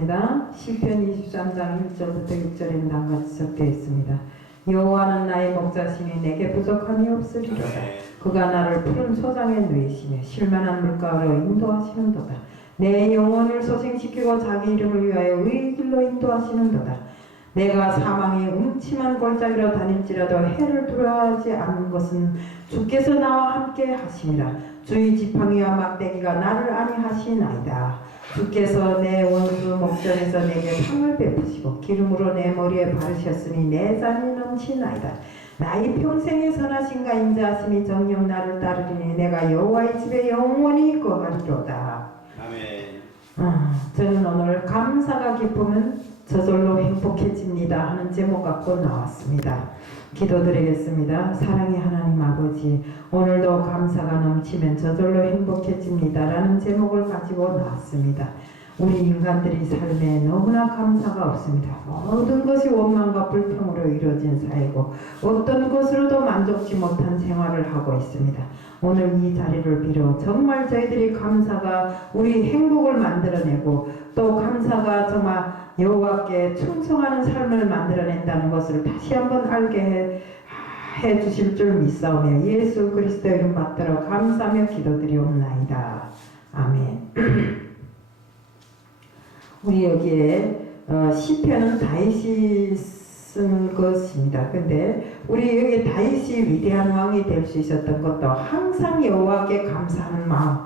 기도드리겠습니다. 시편 23장 1절부터 6절에는 다음같이 적되어 있습니다. 여호와는 나의 목자시니 내게 부족함이 없으리로다. 그가 나를 푸른 소장에 누이시며 실만한 물가로 인도하시는도다. 내 영혼을 소생시키고 자기 이름을 위하여 의의 길로 인도하시는도다. 내가 사망의 음침한 골짜기로 다닐지라도 해를 두려워하지 않는 것은 주께서 나와 함께 하심이라. 주의 지팡이와 막대기가 나를 안위하시나이다. 주께서 내 원수 목전에서 내게 상을 베푸시고 기름으로 내 머리에 바르셨으니 내 잔이 넘치나이다. 나의 평생에 선하신가 인자하심이 정녕 나를 따르리니 내가 여호와의 집에 영원히 거하리로다. 아멘. 저는 오늘 감사가 기쁨은 저절로 행복해집니다 하는 제목 갖고 나왔습니다. 기도드리겠습니다. 사랑의 하나님 아버지, 오늘도 감사가 넘치면 저절로 행복해집니다 라는 제목을 가지고 나왔습니다. 우리 인간들이 삶에 너무나 감사가 없습니다. 모든 것이 원망과 불평으로 이루어진 사회고 어떤 것으로도 만족지 못한 생활을 하고 있습니다. 오늘 이 자리를 빌어 정말 저희들이 감사가 우리 행복을 만들어내고 또 감사가 정말 여호와께 충성하는 삶을 만들어낸다는 것을 다시 한번 알게 해 주실 줄 믿사오며 예수 그리스도의 이름 받들어 감사하며 기도드리옵나이다. 아멘. 우리 여기에 시편은 다윗이 쓴 것입니다. 근데 우리 여기 다윗이 위대한 왕이 될 수 있었던 것도 항상 여호와께 감사하는 마음,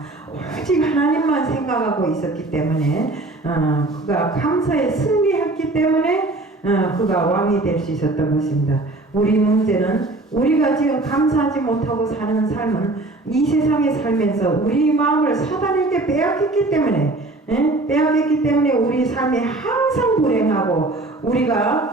오직 하나님만 생각하고 있었기 때문에 그가 감사에 승리했기 때문에 그가 왕이 될 수 있었던 것입니다. 우리 문제는 우리가 지금 감사하지 못하고 사는 삶은 이 세상에 살면서 우리 마음을 사단에게 빼앗겼기 때문에 빼앗겼기 때문에 우리 삶이 항상 불행하고 우리가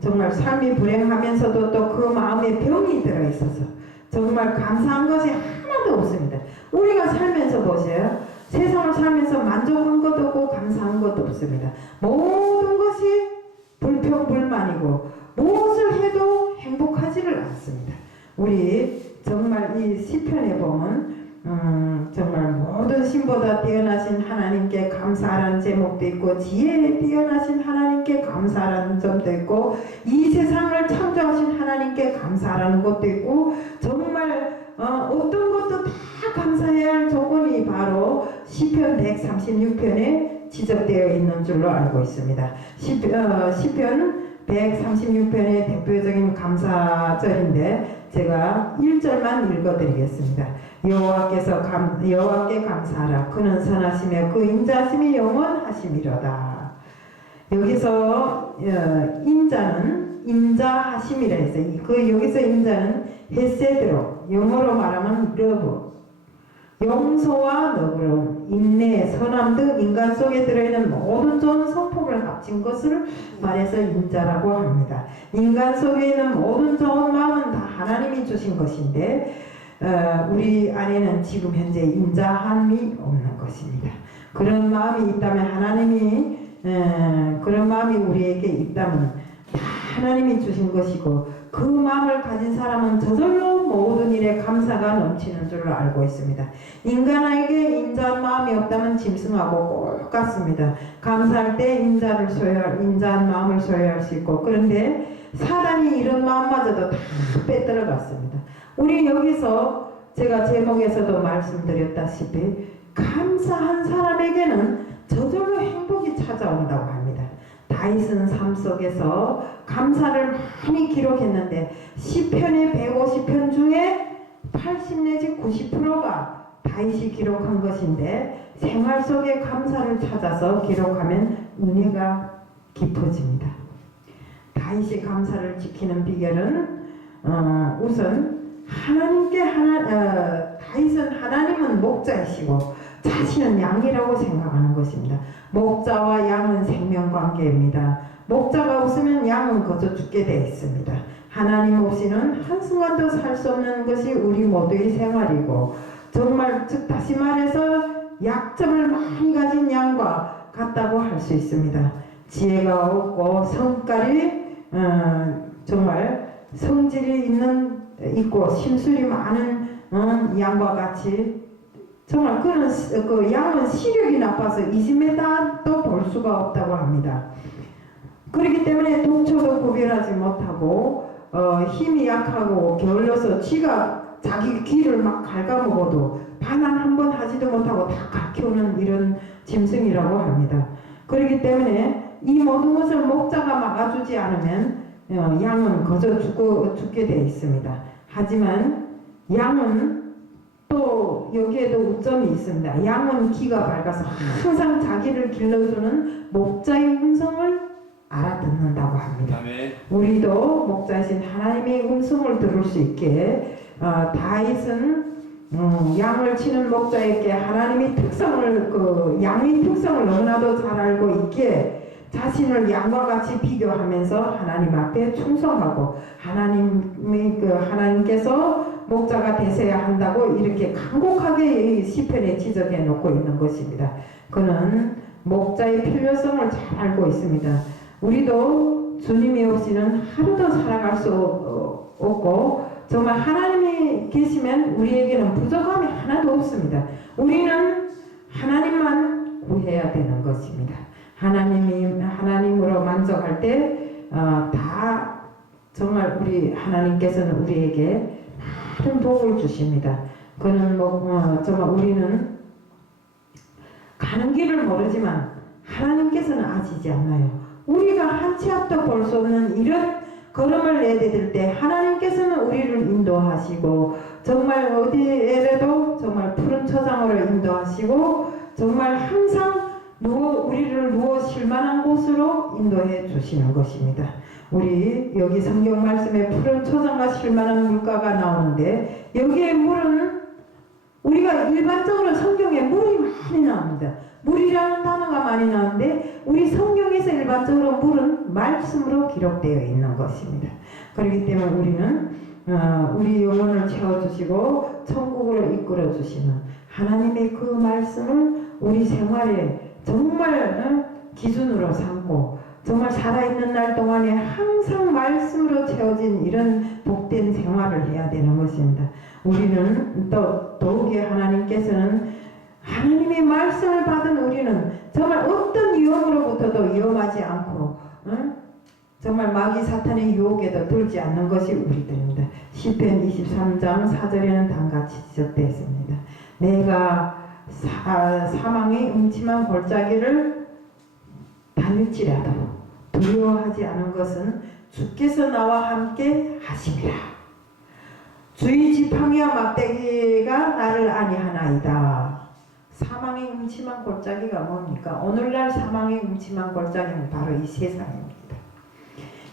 정말 삶이 불행하면서도 또 그 마음에 병이 들어있어서 정말 감사한 것이 하나도 없습니다. 우리가 살면서 보세요. 세상을 살면서 만족한 것도 없고 감사한 것도 없습니다. 모든 것이 불평불만이고 무엇을 해도 행복하지를 않습니다. 우리 정말 이 시편에 보면 정말 모든 신보다 뛰어나신 하나님께 감사하라는 제목도 있고 지혜에 뛰어나신 하나님께 감사하라는 점도 있고 이 세상을 창조하신 하나님께 감사하라는 것도 있고 정말 어떤 것도 다 감사해야 할 조건이 바로 시편 136편에 지적되어 있는 줄로 알고 있습니다. 시편 136편의 대표적인 감사절인데 제가 1절만 읽어드리겠습니다. 여호와께 감사하라. 그는 선하시며 그 인자하심이 영원하심이로다. 여기서 인자는 인자하심이라 했어요. 여기서 인자는 헤세드로, 영어로 말하면 러브, 용서와 너그러움, 인내, 선함 등 인간 속에 들어있는 모든 좋은 성품을 합친 것을 말해서 인자라고 합니다. 인간 속에 있는 모든 좋은 마음은 다 하나님이 주신 것인데 우리 안에는 지금 현재 인자함이 없는 것입니다. 그런 마음이 있다면 하나님이 그런 마음이 우리에게 있다면 다 하나님이 주신 것이고 그 마음을 가진 사람은 저절로 모든 일에 감사가 넘치는 줄로 알고 있습니다. 인간에게 인자한 마음이 없다면 짐승하고 똑같습니다. 감사할 때 인자한 마음을 소유할 수 있고 그런데 사단이 이런 마음마저도 다 빼들어갔습니다. 우리 여기서 제가 제목에서도 말씀드렸다시피 감사한 사람에게는 저절로 행복이 찾아온다고 합니다. 다윗은 삶 속에서 감사를 많이 기록했는데 시편의 150편 중에 80 내지 90%가 다윗이 기록한 것인데 생활 속에 감사를 찾아서 기록하면 은혜가 깊어집니다. 다윗이 감사를 지키는 비결은 우선 다윗은 하나님은 목자이시고 자신은 양이라고 생각하는 것입니다. 목자와 양은 생명관계입니다. 목자가 없으면 양은 거저 죽게 되어 있습니다. 하나님 없이는 한순간도 살 수 없는 것이 우리 모두의 생활이고 정말 즉 다시 말해서 약점을 많이 가진 양과 같다고 할 수 있습니다. 지혜가 없고 성깔이 정말 성질이 있고 심술이 많은 양과 같이 정말 그 양은 시력이 나빠서 20m도 수가 없다고 합니다. 그렇기 때문에 동초도 구별하지 못하고 힘이 약하고 게을러서 쥐가 자기 귀를 막 갉아먹어도 반항 한 번 하지도 못하고 다 가켜오는 이런 짐승이라고 합니다. 그렇기 때문에 이 모든 것을 목자가 막아주지 않으면 양은 거저 죽게 되어 있습니다. 하지만 양은 또 여기에도 우점이 있습니다. 양은 귀가 밝아서 항상 자기를 길러주는 목자의 음성을 알아듣는다고 합니다. 아멘. 우리도 목자이신 하나님의 음성을 들을 수 있게 다윗은 양을 치는 목자에게 하나님의 특성을 양의 특성을 너무나도 잘 알고 있기에 자신을 양과 같이 비교하면서 하나님 앞에 충성하고 하나님께서 목자가 되셔야 한다고 이렇게 간곡하게 이 시편에 지적해 놓고 있는 것입니다. 그는 목자의 필요성을 잘 알고 있습니다. 우리도 주님이 없이는 하루도 살아갈 수 없고 정말 하나님이 계시면 우리에게는 부족함이 하나도 없습니다. 우리는 하나님만 구해야 되는 것입니다. 하나님으로 만족할 때 다 정말 하나님께서는 우리에게 많은 복을 주십니다. 그는 정말 우리는 가는 길을 모르지만 하나님께서는 아시지 않나요? 우리가 한 치 앞도 볼 수 없는 이런 걸음을 내디딜 때 하나님께서는 우리를 인도하시고 정말 어디에라도 정말 푸른 초장으로 인도하시고 정말 항상 우리를 누워 쉴만한 곳으로 인도해 주시는 것입니다. 우리 여기 성경 말씀에 푸른 초장과 쉴만한 물가가 나오는데 여기에 물은 우리가 일반적으로 성경에 물이 많이 나옵니다. 물이라는 단어가 많이 나오는데 우리 성경에서 일반적으로 물은 말씀으로 기록되어 있는 것입니다. 그렇기 때문에 우리는 우리 영혼을 채워주시고 천국으로 이끌어주시는 하나님의 그 말씀을 우리 생활에 정말 기준으로 삼고 정말 살아있는 날 동안에 항상 말씀으로 채워진 이런 복된 생활을 해야 되는 것입니다. 우리는 또 더욱이 하나님께서는 하나님의 말씀을 받은 우리는 정말 어떤 유혹으로부터도 위험하지 않고 정말 마귀 사탄의 유혹에도 들지 않는 것이 우리들입니다. 시편 23장 4절에는 다음같이 지적되어 있습니다. 내가 사망의 음침한 골짜기를 다닐지라도 두려워하지 않은 것은 주께서 나와 함께 하심이라. 주의 지팡이와 막대기가 나를 안위하나이다. 사망의 음침한 골짜기가 뭡니까? 오늘날 사망의 음침한 골짜기는 바로 이 세상입니다.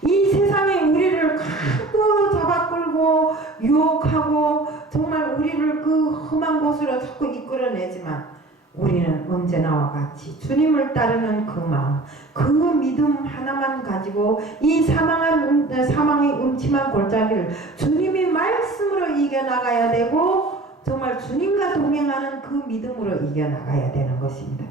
이 세상에 우리를 가고 잡아끌고 유혹하고 정말 우리를 그 험한 곳으로 자꾸 이끌어내지만 우리는 언제나와 같이 주님을 따르는 그 마음, 그 믿음 하나만 가지고 이 사망의 음침한 골짜기를 주님의 말씀으로 이겨나가야 되고 정말 주님과 동행하는 그 믿음으로 이겨나가야 되는 것입니다.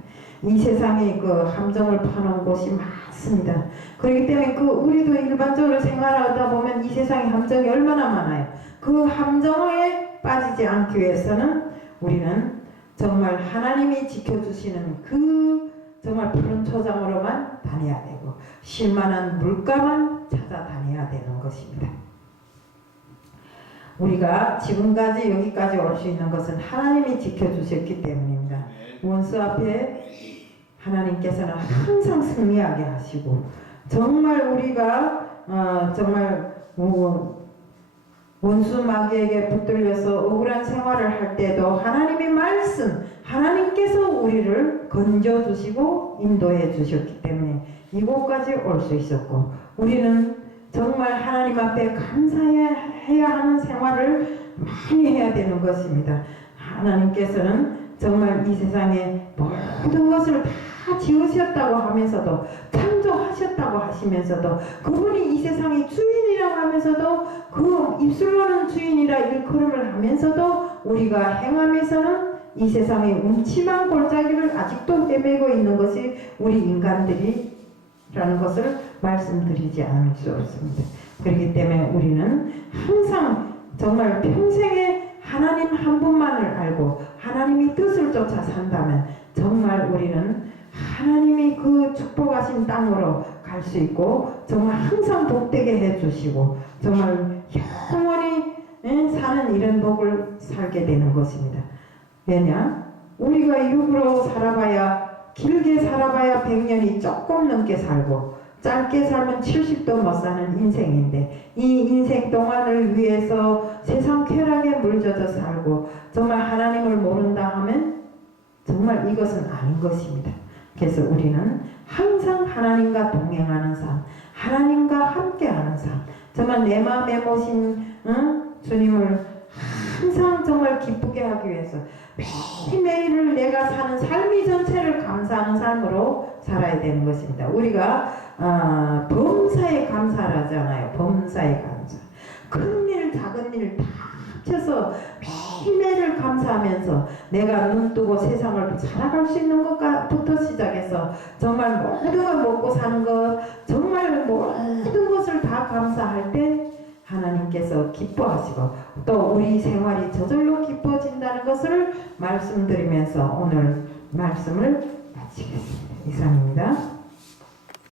이 세상에 그 함정을 파놓은 곳이 많습니다. 그렇기 때문에 우리도 일반적으로 생활하다 보면 이 세상에 함정이 얼마나 많아요. 그 함정에 빠지지 않기 위해서는 우리는 정말 하나님이 지켜주시는 그 정말 푸른 초장으로만 다녀야 되고 쉴만한 물가만 찾아다녀야 되는 것입니다. 우리가 지금까지 여기까지 올 수 있는 것은 하나님이 지켜주셨기 때문입니다. 원수 앞에 하나님께서는 항상 승리하게 하시고 정말 우리가 정말 원수 마귀에게 붙들려서 억울한 생활을 할 때도 하나님의 말씀, 하나님께서 우리를 건져주시고 인도해 주셨기 때문에 이곳까지 올 수 있었고 우리는 정말 하나님 앞에 감사해야 하는 생활을 많이 해야 되는 것입니다. 하나님께서는 정말 이 세상에 모든 것을 다 지으셨다고 하면서도 창조하셨다고 하시면서도 그분이 이 세상의 주인이라고 하면서도 그 입술로는 주인이라 일컬음을 하면서도 우리가 행함에서는 이 세상의 음침한 골짜기를 아직도 헤매고 있는 것이 우리 인간들이라는 것을 말씀드리지 않을 수 없습니다. 그렇기 때문에 우리는 항상 정말 평생에 하나님 한 분만을 알고 하나님의 뜻을 쫓아 산다면 정말 우리는 하나님이 그 축복하신 땅으로 갈 수 있고 정말 항상 복되게 해주시고 정말 영원히 사는 이런 복을 살게 되는 것입니다. 왜냐? 우리가 육으로 살아봐야 길게 살아봐야 100년이 조금 넘게 살고 짧게 살면 70도 못 사는 인생인데 이 인생 동안을 위해서 세상 쾌락에 물젖어 살고 정말 하나님을 모른다 하면 정말 이것은 아닌 것입니다. 그래서 우리는 항상 하나님과 동행하는 삶, 하나님과 함께하는 삶, 정말 내 마음에 모신 주님을 항상 정말 기쁘게 하기 위해서 매일매일을 내가 사는 삶이 전체를 감사하는 삶으로 살아야 되는 것입니다. 우리가 범사에 감사를 하잖아요. 범사에 감사. 큰일 작은 일 다 합쳐서 매일매일을 감사하면서 내가 눈 뜨고 세상을 살아갈 수 있는 것부터 시작해서 정말 모든 걸 먹고 사는 것 정말 모든 것을 다 감사할 때 하나님께서 기뻐하시고 또 우리 생활이 저절로 기뻐진다는 것을 말씀드리면서 오늘 말씀을 마치겠습니다. 이상입니다.